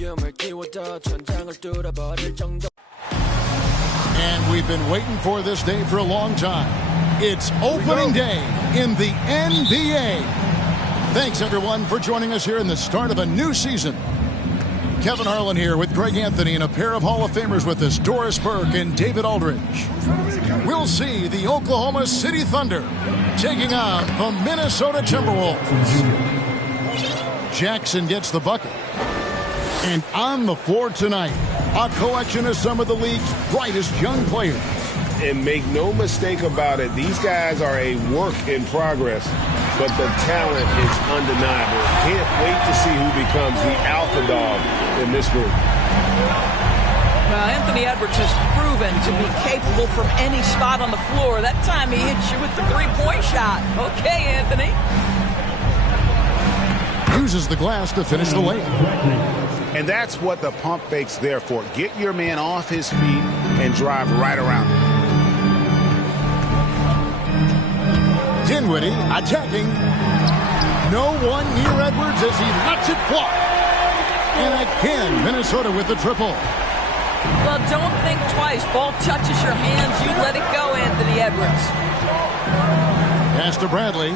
And we've been waiting for this day for a long time. It's opening day in the NBA. Thanks, everyone, for joining us here in the start of a new season. Kevin Harlan here with Greg Anthony and a pair of Hall of Famers with us, Doris Burke and David Aldridge. We'll see the Oklahoma City Thunder taking on the Minnesota Timberwolves. Jackson gets the bucket. And on the floor tonight, a collection of some of the league's brightest young players. And make no mistake about it, these guys are a work in progress, but the talent is undeniable. Can't wait to see who becomes the alpha dog in this group. Well, Anthony Edwards has proven to be capable from any spot on the floor. That time he hits you with the three-point shot. Okay, Anthony. Uses the glass to finish the layup. And that's what the pump fake's there for. Get your man off his feet and drive right around him. Dinwiddie attacking. No one near Edwards as he lets it fly. And again, Minnesota with the triple. Well, don't think twice. Ball touches your hands. You let it go, Anthony Edwards. Pass to Bradley.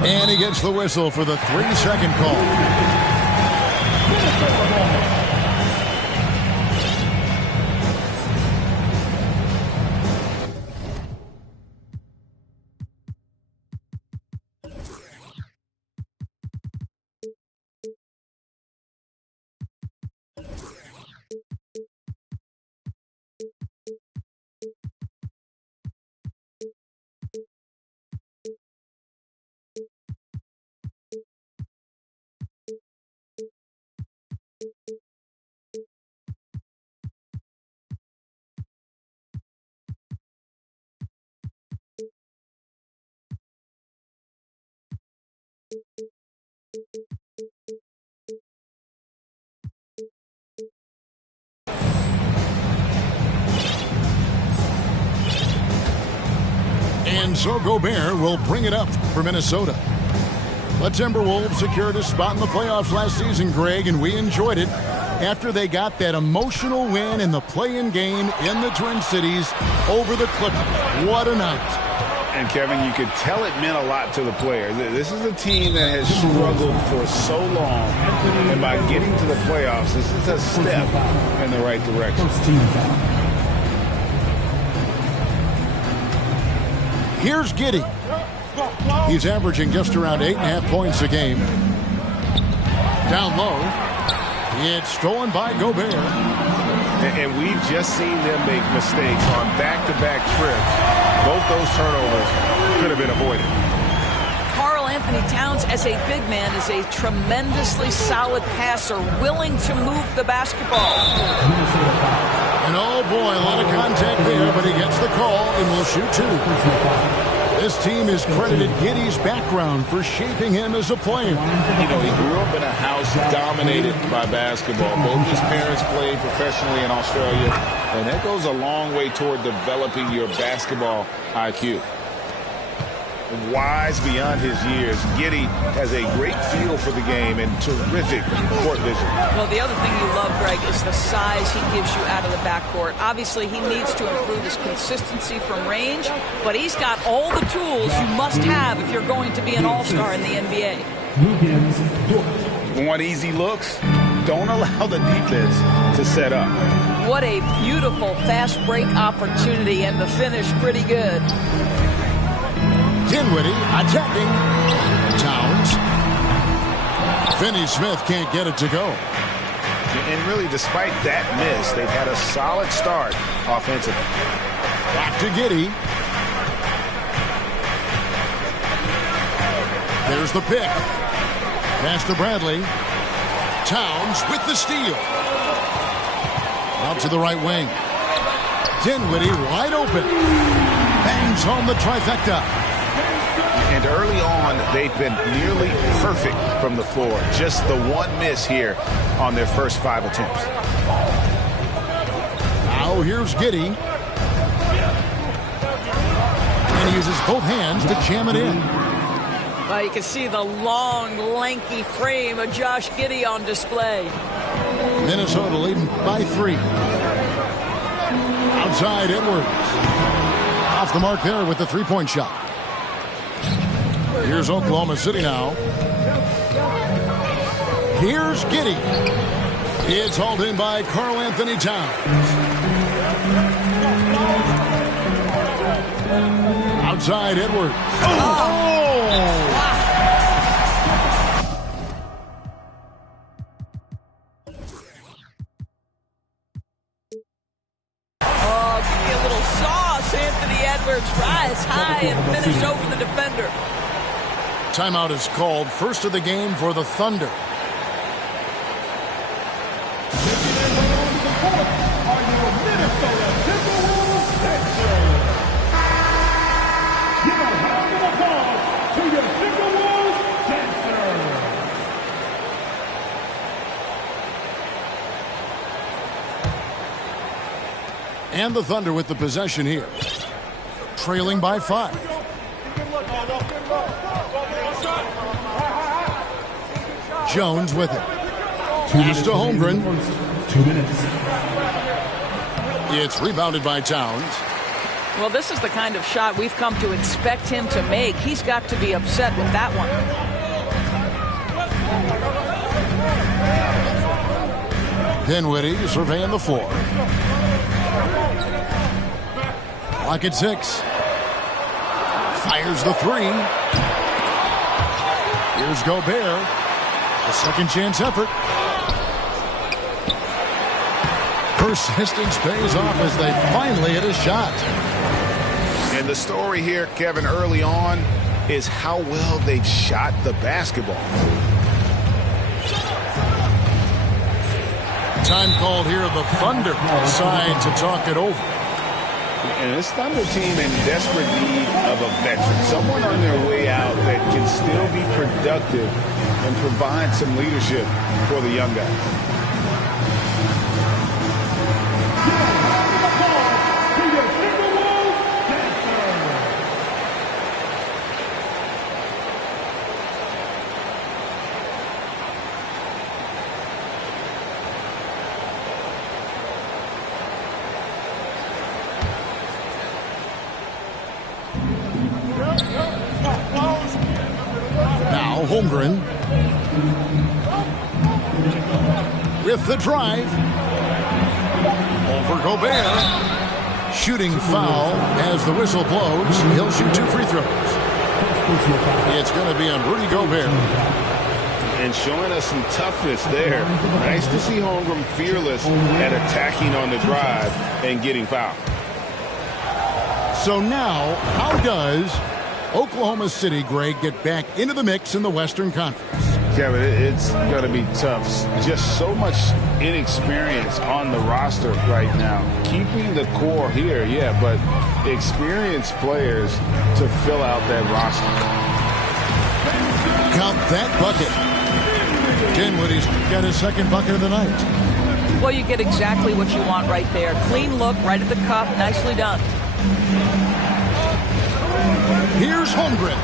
And he gets the whistle for the 3-second call. And so Gobert will bring it up for Minnesota. The Timberwolves secured a spot in the playoffs last season, Greg, and we enjoyed it after they got that emotional win in the play-in game in the Twin Cities over the Clippers. What a night. And, Kevin, you could tell it meant a lot to the players. This is a team that has struggled for so long, and by getting to the playoffs, this is a step in the right direction. Here's Giddey. He's averaging just around 8.5 points a game. Down low. It's stolen by Gobert. And we've just seen them make mistakes on back-to-back trips. Both those turnovers could have been avoided. Karl Anthony Towns, as a big man, is a tremendously solid passer, willing to move the basketball. And oh boy, a lot of contact there, but he gets the call and will shoot two. This team has credited Giddey's background for shaping him as a player. You know, he grew up in a house dominated by basketball. Both his parents played professionally in Australia, and that goes a long way toward developing your basketball IQ. Wise beyond his years, Giddey has a great feel for the game and terrific court vision. Well, the other thing you love, Greg, is the size he gives you out of the backcourt. Obviously, he needs to improve his consistency from range, but he's got all the tools you must have if you're going to be an all-star in the NBA. Want easy looks? Don't allow the defense to set up. What a beautiful fast break opportunity, and the finish pretty good. Dinwiddie attacking. Towns. Finney-Smith can't get it to go. And really, despite that miss, they've had a solid start offensively. Back to Giddey. There's the pick. Pass to Bradley. Towns with the steal. Out to the right wing. Dinwiddie wide open. Bangs home the trifecta. And early on, they've been nearly perfect from the floor. Just the one miss here on their first 5 attempts. Now here's Giddey. And he uses both hands to jam it in. Well, you can see the long, lanky frame of Josh Giddey on display. Minnesota leading by 3. Outside Edwards. Off the mark there with the three-point shot. Here's Oklahoma City now. Here's Giddey. It's hauled in by Karl Anthony Towns. Outside Edwards. Rise high and finish over the defender. Timeout is called. First of the game for the Thunder. And the Thunder with the possession here. Trailing by 5. Jones with it. Pass to Holmgren. 2 minutes. It's rebounded by Towns. Well, this is the kind of shot we've come to expect him to make. He's got to be upset with that one. Dinwiddie surveying the floor. Clock at 6. Fires the 3. Here's Gobert. A second chance effort. Persistence pays off as they finally hit a shot. And the story here, Kevin, early on is how well they've shot the basketball. Time called here. The Thunder decide to talk it over. And this Thunder team in desperate need of a veteran, someone on their way out that can still be productive and provide some leadership for the young guys. Now Holmgren with the drive over Gobert. Shooting foul as the whistle blows. He'll shoot 2 free throws. It's going to be on Rudy Gobert. And showing us some toughness there. Nice to see Holmgren fearless at attacking on the drive and getting fouled. So now, how does Oklahoma City, Greg, get back into the mix in the Western Conference? Kevin, it's going to be tough. Just so much inexperience on the roster right now. Keeping the core here, yeah, but experienced players to fill out that roster. Count that bucket. Dinwiddie's got his second bucket of the night. Well, you get exactly what you want right there. Clean look, right at the cup. Nicely done. Here's Holmgren.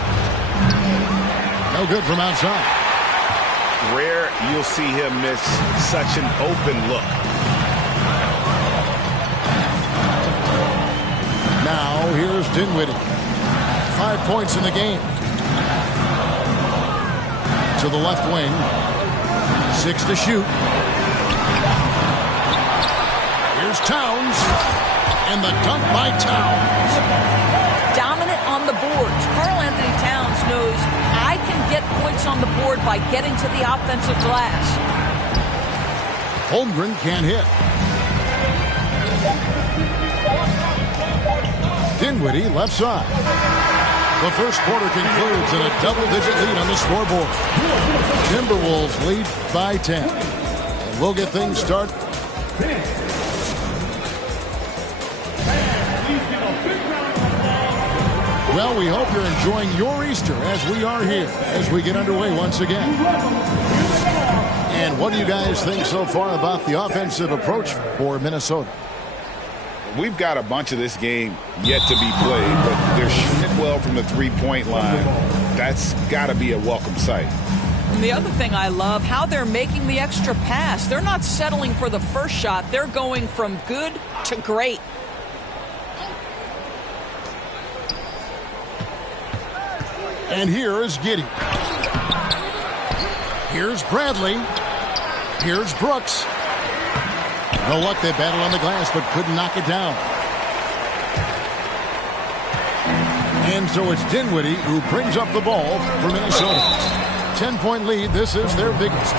No good from outside. Rare you'll see him miss such an open look. Now here's Dinwiddie. 5 points in the game. To the left wing. 6 to shoot. Here's Towns. And the dunk by Towns. Dominant on the boards. Karl Anthony Towns knows I can get points on the board by getting to the offensive glass. Holmgren can't hit. Dinwiddie left side. The first quarter concludes in a double-digit lead on the scoreboard. Timberwolves lead by 10. And we'll get things started. Well, we hope you're enjoying your Easter as we are here as we get underway once again. And what do you guys think so far about the offensive approach for Minnesota? We've got a bunch of this game yet to be played, but they're shooting well from the three-point line. that's got to be a welcome sight. And the other thing I love, how they're making the extra pass. They're not settling for the first shot. They're going from good to great. And here is Giddey. Here's Bradley. Here's Brooks. No luck, they battled on the glass, but couldn't knock it down. And so it's Dinwiddie who brings up the ball for Minnesota. 10-point lead. This is their biggest.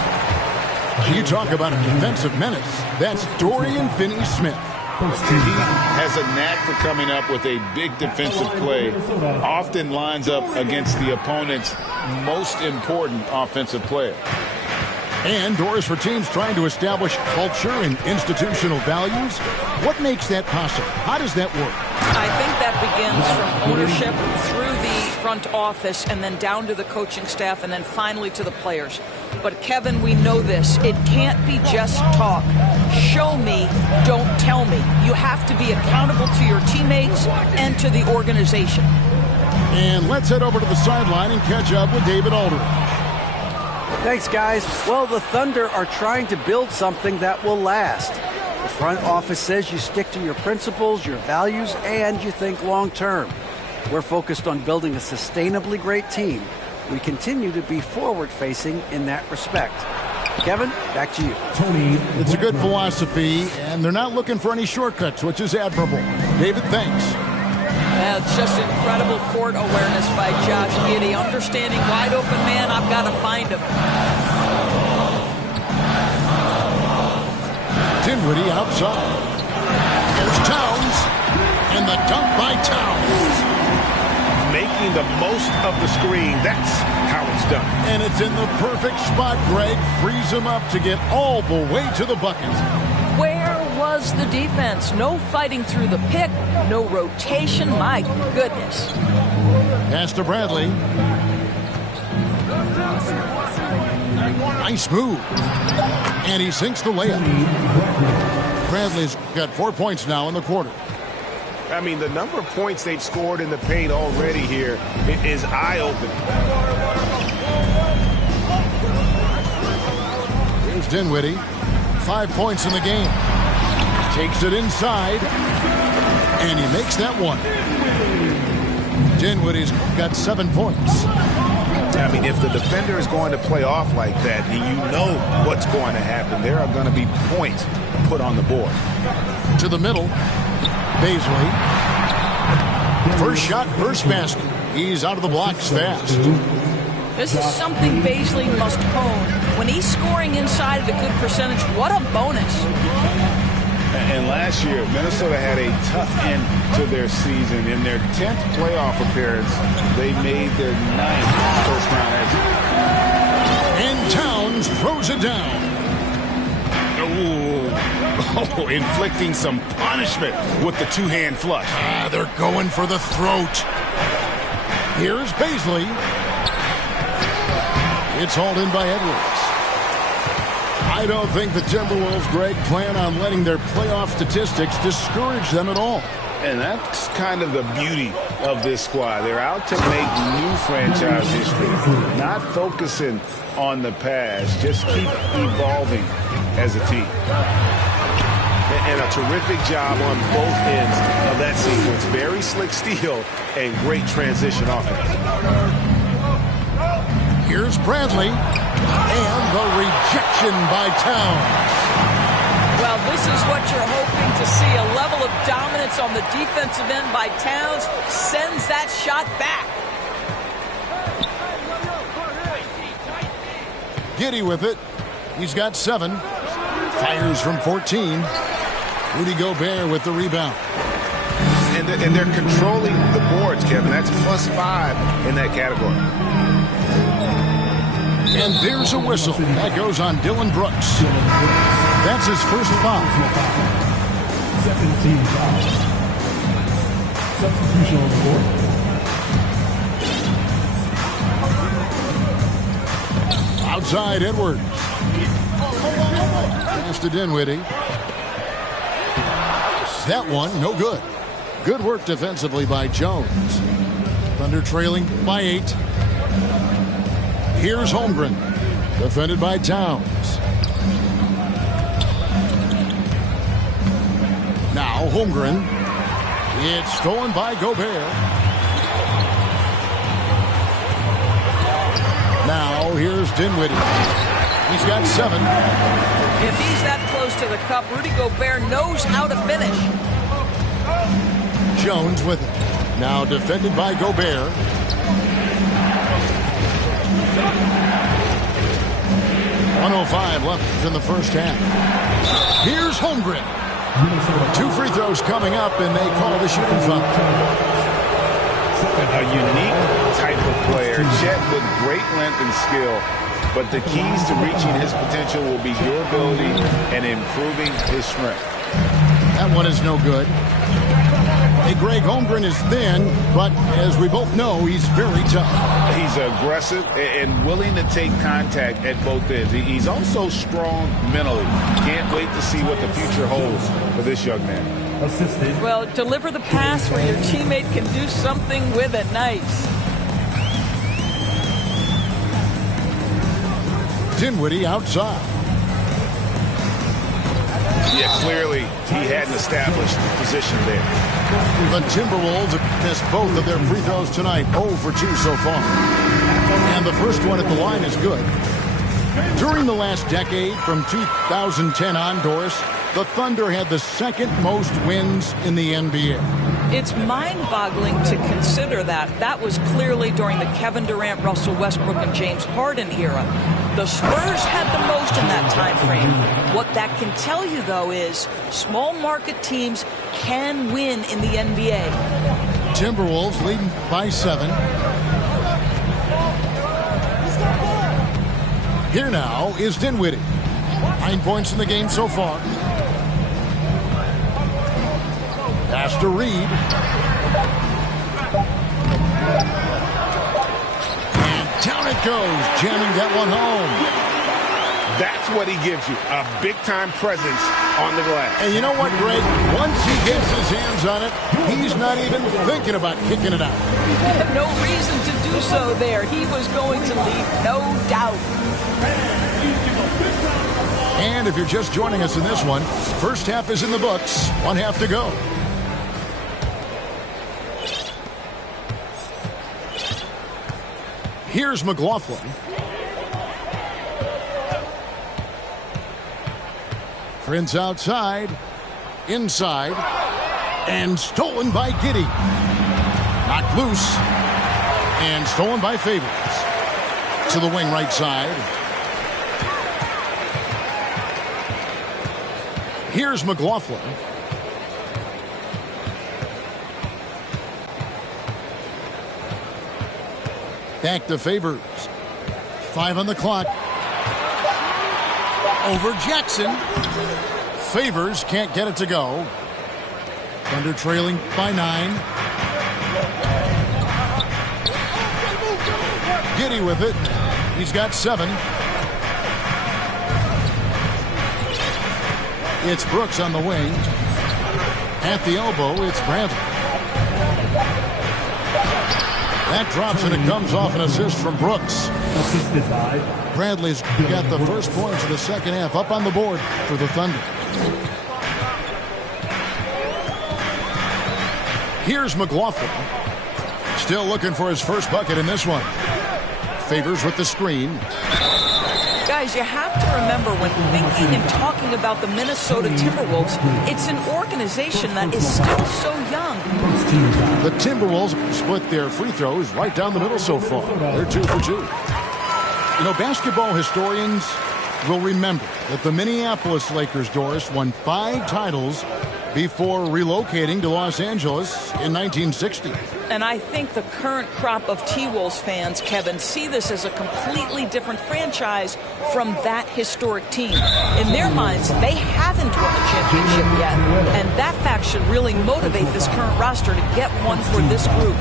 You talk about a defensive menace. That's Dorian Finney-Smith. He has a knack for coming up with a big defensive play. Often lines up against the opponent's most important offensive player. And doors for teams trying to establish culture and institutional values. What makes that possible? How does that work? I think that begins from ownership through the front office and then down to the coaching staff and then finally to the players. But Kevin, we know this. It can't be just talk. Show me, don't tell me. You have to be accountable to your teammates and to the organization. And let's head over to the sideline and catch up with David Aldridge. Thanks, guys. Well, the Thunder are trying to build something that will last. The front office says you stick to your principles, your values, and you think long term. We're focused on building a sustainably great team. We continue to be forward-facing in that respect. Kevin, back to you. Tony, it's a good philosophy, and they're not looking for any shortcuts, which is admirable. David, thanks. It's just incredible court awareness by Josh Giddey. Understanding wide open man, I've got to find him. Dinwiddie outside. There's Towns, and the dunk by Towns. Making the most of the screen, that's how it's done. And it's in the perfect spot. Greg frees him up to get all the way to the bucket. Where was the defense? No fighting through the pick, no rotation. My goodness. Pass to Bradley. Nice move. And he sinks the layup. Bradley's got 4 points now in the quarter. I mean, the number of points they've scored in the paint already here is eye-opening. Here's Dinwiddie. 5 points in the game. Takes it inside. And he makes that one. Dinwiddie's got 7 points. I mean, if the defender is going to play off like that, then you know what's going to happen. There are going to be points put on the board. To the middle. Bazley. First shot, first basket. He's out of the blocks fast. This is something Bazley must hone. When he's scoring inside at a good percentage, what a bonus. And last year, Minnesota had a tough end to their season. In their 10th playoff appearance, they made their 9th first-round exit. And Towns throws it down. Oh, inflicting some punishment with the two-hand flush. They're going for the throat. Here's Bazley. It's hauled in by Edwards. I don't think the Timberwolves, Greg, plan on letting their playoff statistics discourage them at all. And that's kind of the beauty of this squad. They're out to make new franchise history, not focusing on the past, just keep evolving as a team. And a terrific job on both ends of that sequence. Very slick steal and great transition offense. Here's Bradley. And the rejection by Towns. Well, this is what you're hoping to see. A level of dominance on the defensive end by Towns sends that shot back. Giddey with it. He's got 7. Fires from 14. Rudy Gobert with the rebound. And they're controlling the boards, Kevin. That's +5 in that category. And there's a whistle. That goes on Dylan Brooks. That's his first foul. Second team foul. Substitution on the board. Outside Edwards. Pass to Dinwiddie. That one, no good. Good work defensively by Jones. Thunder trailing by 8. Here's Holmgren, defended by Towns. Now Holmgren. It's stolen by Gobert. Now here's Dinwiddie. He's got 7. If he's that close to the cup, Rudy Gobert knows how to finish. Jones with it. Now defended by Gobert. .105 left in the first half. Here's Holmgren. 2 free throws coming up, and they call the shooting foul. A unique type of player. Chet with great length and skill. But the keys to reaching his potential will be durability and improving his strength. That one is no good. Hey, Greg, Holmgren is thin, but as we both know, he's very tough. He's aggressive and willing to take contact at both ends. He's also strong mentally. Can't wait to see what the future holds for this young man. Assisted. Well, deliver the pass where your teammate can do something with it. Nice. Dinwiddie outside. Yeah, clearly he hadn't established position there. The Timberwolves have missed both of their free throws tonight, 0 for 2 so far. And the first one at the line is good. During the last decade, from 2010 on, Doris, the Thunder had the second most wins in the NBA. It's mind-boggling to consider that. That was clearly during the Kevin Durant, Russell Westbrook, and James Harden era. The Spurs had the most in that time frame. What that can tell you, though, is small market teams can win in the NBA. Timberwolves leading by 7. Here now is Dinwiddie. 9 points in the game so far. Pass to Reed. And down it goes, jamming that one home. That's what he gives you, a big-time presence on the glass. And you know what, Greg? Once he gets his hands on it, he's not even thinking about kicking it out. No reason to do so there. He was going to lead, no doubt. And if you're just joining us in this one, first half is in the books. 1 half to go. Here's McLaughlin. Prince outside, inside, and stolen by Giddey. Knocked loose, and stolen by Favors. To the wing right side. Here's McLaughlin. Back to Favors. 5 on the clock. Over Jackson. Favors can't get it to go. Thunder trailing by 9. Giddey with it. He's got 7. It's Brooks on the wing. At the elbow, it's Bradley. That drops and it comes off an assist from Brooks. Assisted by Bradley's got the first points of the second half up on the board for the Thunder. Here's McLaughlin. Still looking for his first bucket in this one. Favors with the screen. Guys, you have to remember when thinking and talking about the Minnesota Timberwolves, it's an organization that is still so young. The Timberwolves split their free throws right down the middle so far. They're 2 for 2. You know, basketball historians will remember that the Minneapolis Lakers, Doris, won 5 titles before relocating to Los Angeles in 1960. And I think the current crop of T-Wolves fans, Kevin, see this as a completely different franchise from that historic team. In their minds, they haven't won a championship yet. And that fact should really motivate this current roster to get one for this group.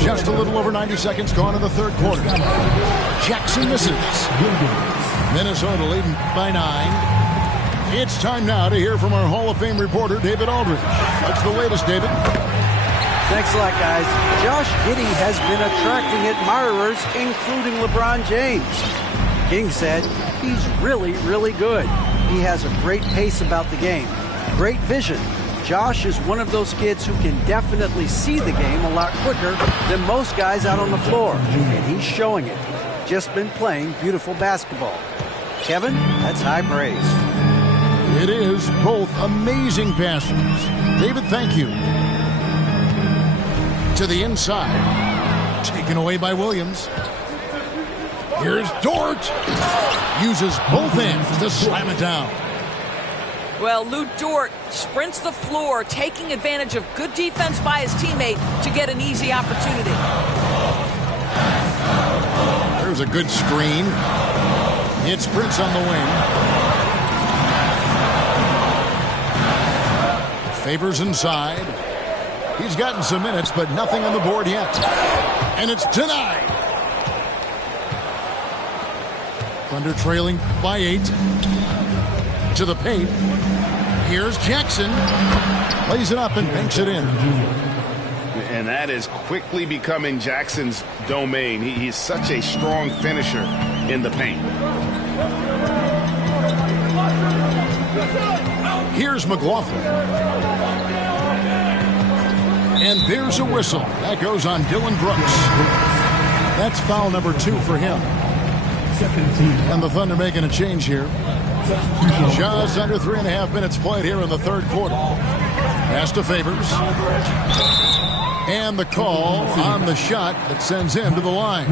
Just a little over 90 seconds gone in the third quarter. Jackson misses. Minnesota leading by 9. It's time now to hear from our Hall of Fame reporter, David Aldridge. What's the latest, David? Thanks a lot, guys. Josh Giddey has been attracting admirers, including LeBron James. King said he's really, really good. He has a great pace about the game, great vision. Josh is one of those kids who can definitely see the game a lot quicker than most guys out on the floor, and he's showing it. Just been playing beautiful basketball. Kevin, that's high praise. It is both amazing passes. David, thank you. To the inside. Taken away by Williams. Here's Dort. Uses both hands to slam it down. Well, Lou Dort sprints the floor, taking advantage of good defense by his teammate to get an easy opportunity. There's a good screen. It's Prince on the wing. Favors inside. He's gotten some minutes, but nothing on the board yet. And it's denied. Thunder trailing by 8. To the paint. Here's Jackson. Lays it up and banks it in. And that is quickly becoming Jackson's domain. He's such a strong finisher in the paint. Here's McLaughlin. And there's a whistle. That goes on Dillon Brooks. That's foul number 2 for him. And the Thunder making a change here. Just under 3.5 minutes played here in the third quarter. Pass to Favors. And the call on the shot that sends him to the line.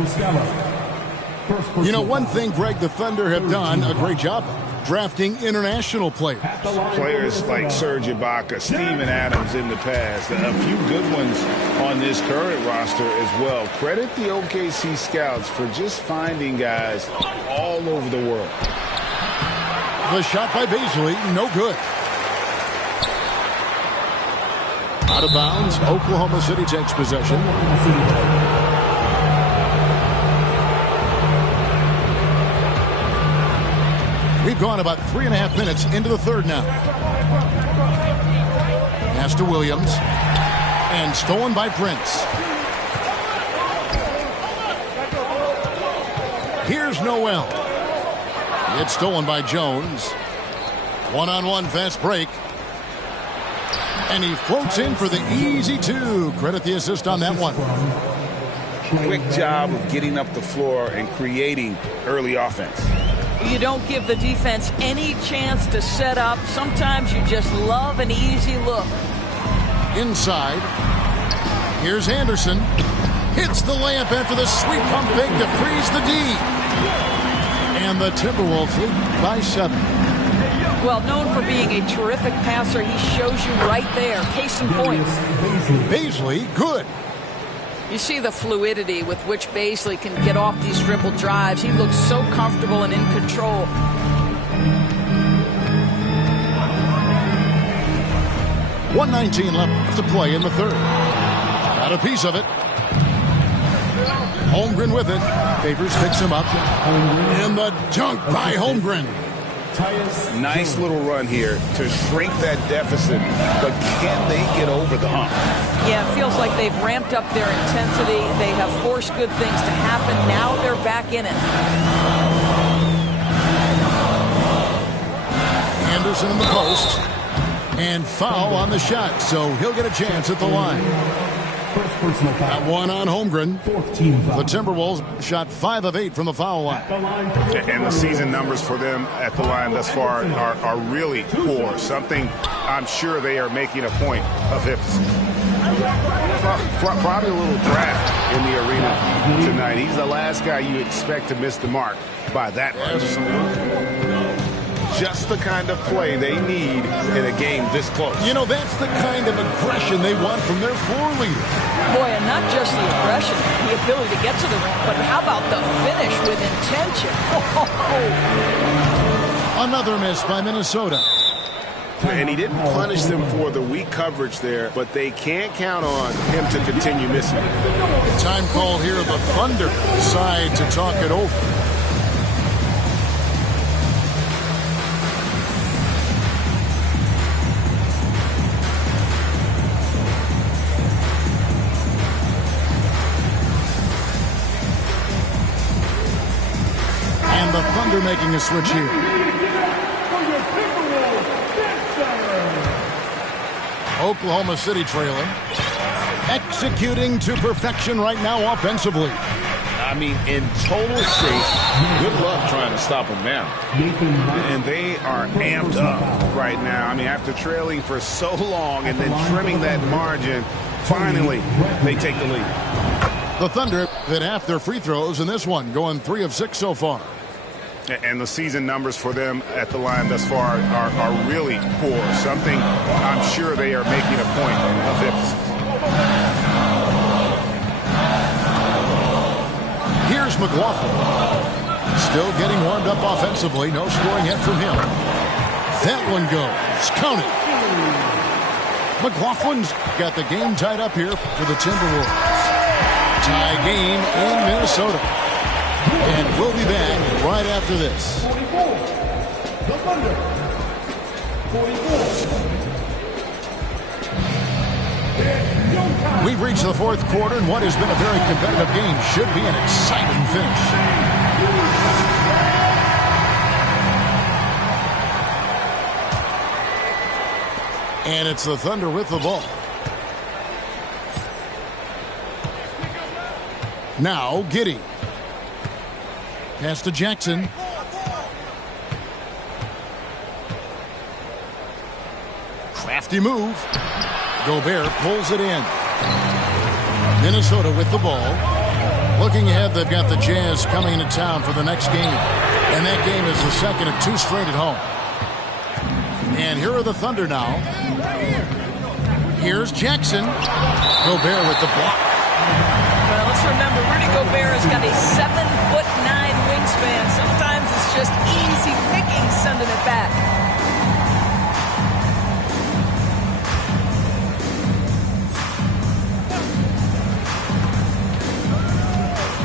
You know, one thing, Greg, the Thunder have done a great job drafting international players. Players like Serge Ibaka, Steven Adams in the past, a few good ones on this current roster as well. Credit the OKC scouts for just finding guys all over the world. The shot by Beasley, no good. Out of bounds, Oklahoma City takes possession. We've gone about 3.5 minutes into the third now. Pass to Williams. And stolen by Prince. Here's Noel. It's stolen by Jones. One-on-one fast break. And he floats in for the easy 2. Credit the assist on that one. Quick job of getting up the floor and creating early offense. You don't give the defense any chance to set up. Sometimes you just love an easy look. Inside. Here's Anderson. Hits the layup after the sweep pump fake to freeze the D. And the Timberwolves lead by 7. Well, known for being a terrific passer, he shows you right there. Case in point. Beasley, good. You see the fluidity with which Beasley can get off these dribble drives. He looks so comfortable and in control. .119 left to play in the third. Got a piece of it. Holmgren with it. Favors picks him up. And the dunk by Holmgren. Nice little run here to shrink that deficit, but can they get over the hump? Yeah, it feels like they've ramped up their intensity. They have forced good things to happen. Now they're back in it. Anderson in the post. And foul on the shot, so he'll get a chance at the line. That one on Holmgren. The Timberwolves shot 5 of 8 from the foul line. And the season numbers for them at the line thus far are really poor. Something I'm sure they are making a point of emphasis. Probably a little draft in the arena tonight. He's the last guy you expect to miss the mark by that much. Just the kind of play they need in a game this close. You know, that's the kind of aggression they want from their floor leader. Boy, and not just the aggression, the ability to get to the rim, but how about the finish with intention? Another miss by Minnesota. And he didn't punish them for the weak coverage there, but they can't count on him to continue missing. Time call here. The Thunder decide to talk it over. And the Thunder making a switch here. Oklahoma City trailing. Executing to perfection right now offensively. I mean, in total shape, good luck trying to stop them now. And they are amped up right now. I mean, after trailing for so long and then trimming that margin, finally they take the lead. The Thunder hit half their free throws in this one, going 3 of 6 so far. And the season numbers for them at the line thus far are really poor. Something I'm sure they are making a point of emphasis. Here's McLaughlin. Still getting warmed up offensively. No scoring yet from him. That one goes. Counted. McLaughlin's got the game tied up here for the Timberwolves. Tie game in Minnesota. And we'll be back right after this. 44. The Thunder. 44. We've reached the fourth quarter, and what has been a very competitive game should be an exciting finish. And it's the Thunder with the ball. Now, Giddey. Pass to Jackson. Crafty move. Gobert pulls it in. Minnesota with the ball. Looking ahead, they've got the Jazz coming into town for the next game. And that game is the second of 2 straight at home. And here are the Thunder now. Here's Jackson. Gobert with the block. Well, let's remember, Rudy Gobert has got a 7'9" wingspan. Sometimes it's just easy picking sending it back.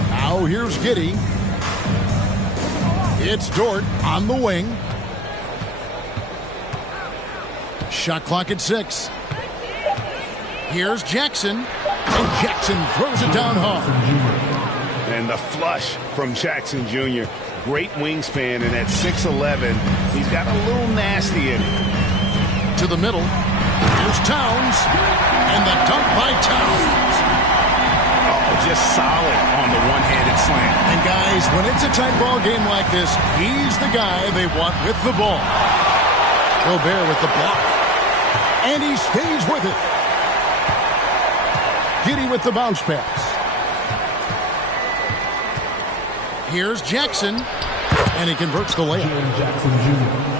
Now here's Giddey. It's Dort on the wing. Shot clock at 6. Here's Jackson. And Jackson throws it down hard. And the flush from Jackson Jr. Great wingspan, and at 6'11", he's got a little nasty in it. To the middle. Here's Towns. And the dunk by Towns. Just solid on the one-handed slam. And guys, when it's a tight ball game like this, he's the guy they want with the ball. Gobert with the block. And he stays with it. Giddey with the bounce pass. Here's Jackson. And he converts the layup.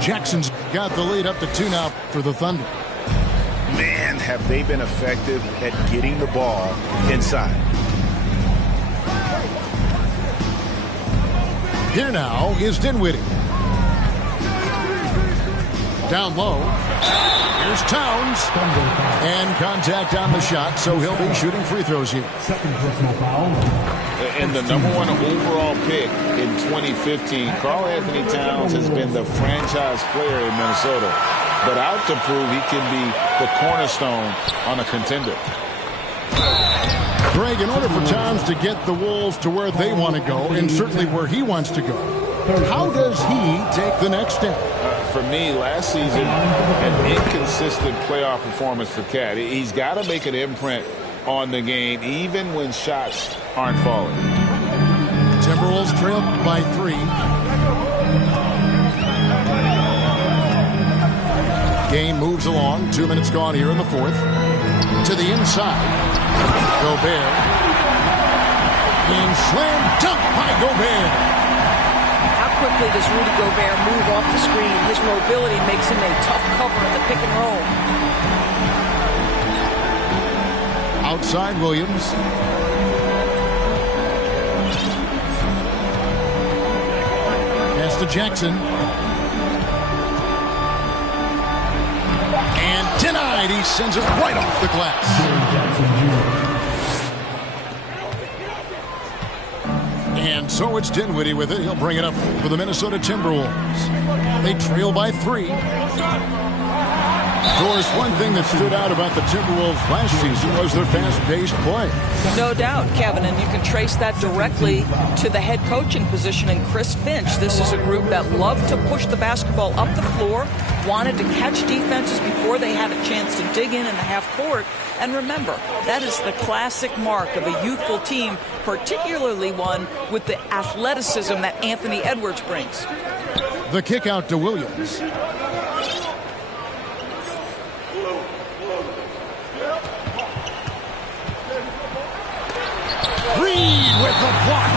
Jackson's got the lead up to 2 now for the Thunder. Man, have they been effective at getting the ball inside. Here now is Dinwiddie. Down low. Here's Towns. And contact on the shot, so he'll be shooting free throws here. Second personal foul. And the #1 overall pick in 2015, Karl-Anthony Towns has been the franchise player in Minnesota, but out to prove he can be the cornerstone on a contender. Greg, in order for Towns to get the Wolves to where they want to go, and certainly where he wants to go, how does he take the next step? For me, last season, an inconsistent playoff performance for Cat. He's got to make an imprint on the game, even when shots aren't falling. Timberwolves trail by 3. Game moves along. 2 minutes gone here in the fourth. To the inside. Gobert. And slam dunk by Gobert. How quickly does Rudy Gobert move off the screen? His mobility makes him a tough cover in the pick and roll. Outside Williams. Pass to Jackson. And denied. He sends it right off the glass. And so it's Dinwiddie with it. He'll bring it up for the Minnesota Timberwolves. They trail by 3. course, one thing that stood out about the Timberwolves last season was their fast-paced play. No doubt, Kevin, and you can trace that directly to the head coaching position in Chris Finch. This is a group that loved to push the basketball up the floor, wanted to catch defenses before they had a chance to dig in the half court. And remember, that is the classic mark of a youthful team, particularly one with the athleticism that Anthony Edwards brings. The kick out to Williams. Reed with the block.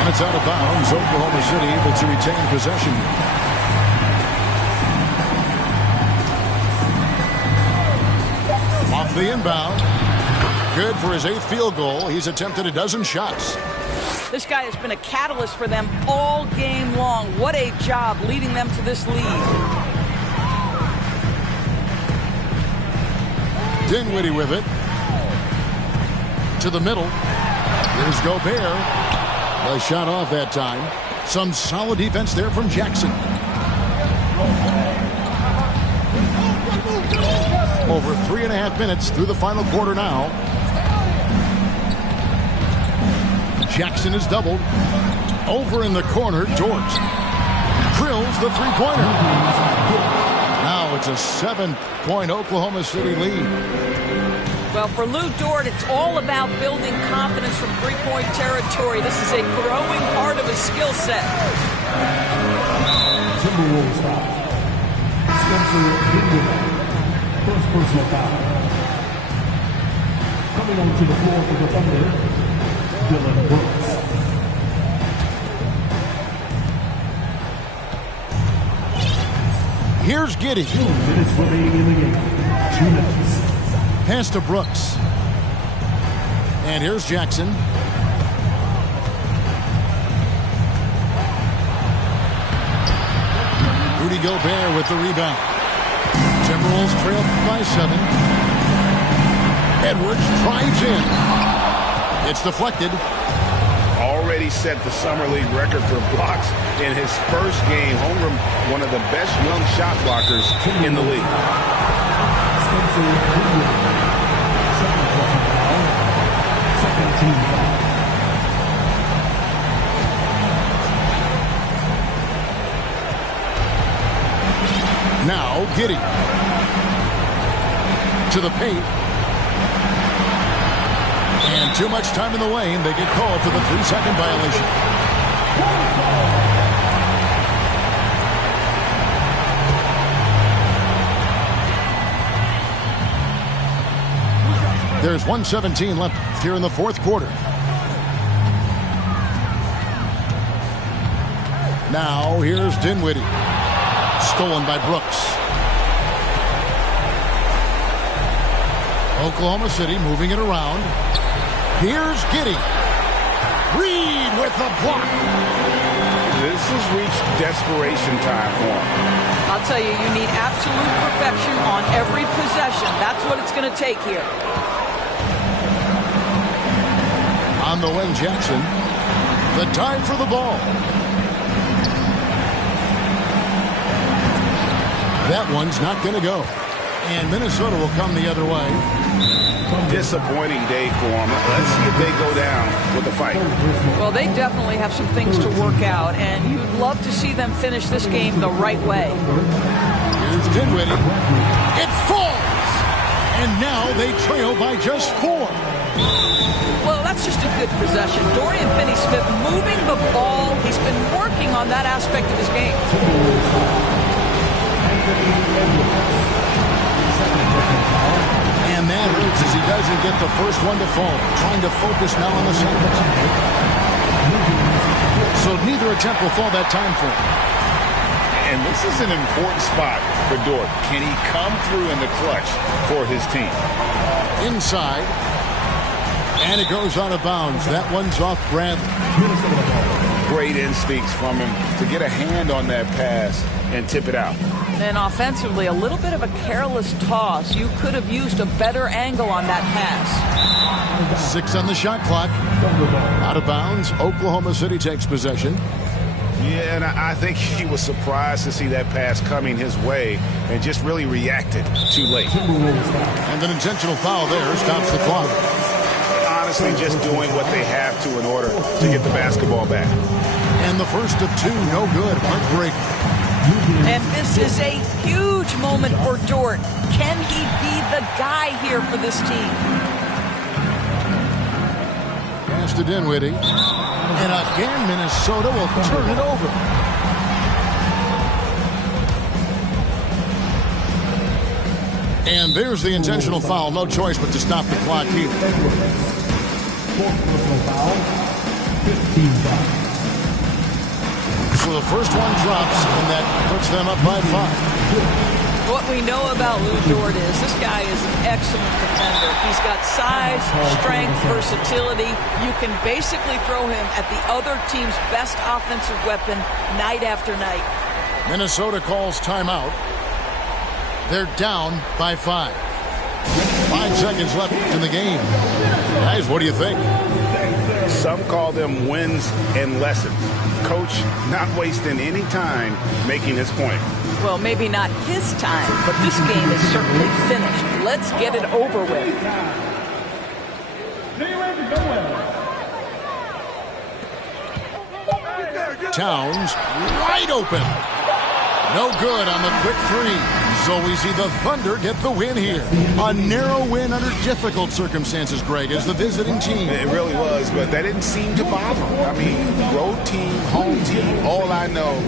And it's out of bounds. Oklahoma City able to retain possession. Off the inbound. Good for his 8th field goal. He's attempted a dozen shots. This guy has been a catalyst for them all game long. What a job leading them to this lead. Dinwiddie with it. To the middle. Here's Gobert. A shot off that time. Some solid defense there from Jackson. Over 3.5 minutes through the final quarter now. Jackson is doubled. Over in the corner, Dort drills the three-pointer. Now it's a 7-point Oklahoma City lead. Well, for Lou Dort, it's all about building confidence from three-point territory. This is a growing part of his skill set. Timberwolves foul. Spencer Dinwiddie. First personal foul. Coming onto the floor for the Thunder, Dillon Brooks. Here's Giddey. 2 minutes remaining in the game. 2 minutes. Pass to Brooks. And here's Jackson. Rudy Gobert with the rebound. Timberwolves trail by 7. Edwards drives in. It's deflected. Already set the Summer League record for blocks in his first game. Holmgren, one of the best young shot blockers in the league. Spencer Dinwiddie. Second personal foul. Second team foul. Now Giddey. To the paint. And too much time in the lane. They get called for the 3-second violation. There's 1:17 left here in the fourth quarter. Now here's Dinwiddie. Stolen by Brooks. Oklahoma City moving it around. Here's Giddey. Reed with the block. This has reached desperation time for him. I'll tell you, you need absolute perfection on every possession. That's what it's going to take here. On the wing, Jackson. The time for the ball. That one's not going to go. And Minnesota will come the other way. Disappointing day for them. Let's see if they go down with a fight. Well, they definitely have some things to work out, and you'd love to see them finish this game the right way. Here's Dinwiddie. It falls! And now they trail by just 4. Well, that's just a good possession. Dorian Finney-Smith moving the ball. He's been working on that aspect of his game. And that hurts as he doesn't get the first one to fall. Trying to focus now on the second. So neither attempt will fall that time for him. And this is an important spot for Dort. Can he come through in the clutch for his team? Inside. And it goes out of bounds. That one's off Bradley. Great instincts from him to get a hand on that pass and tip it out. And offensively, a little bit of a careless toss. You could have used a better angle on that pass. 6 on the shot clock. Out of bounds. Oklahoma City takes possession. Yeah, and I think he was surprised to see that pass coming his way and just really reacted too late. And an intentional foul there stops the clock. Honestly, just doing what they have to in order to get the basketball back. And the first of two, no good. Heartbreak. And this is a huge moment for Dort. Can he be the guy here for this team? Pass to Dinwiddie. And again, Minnesota will turn it over. And there's the intentional foul. No choice but to stop the clock here. Fourth personal foul, 15 fouls. So the first one drops, and that puts them up by 5. What we know about Lou Dort is this guy is an excellent defender. He's got size, strength, versatility. You can basically throw him at the other team's best offensive weapon night after night. Minnesota calls timeout. They're down by 5. 5 seconds left in the game. Guys, what do you think? Some call them wins and lessons. Coach not wasting any time making his point. Well, maybe not his time, but this game is certainly finished. Let's get it over with. Towns wide open. No good on the quick three. So we see the Thunder get the win here. A narrow win under difficult circumstances, Greg, as the visiting team. It really was, but that didn't seem to bother them. I mean, road team, home team, all I know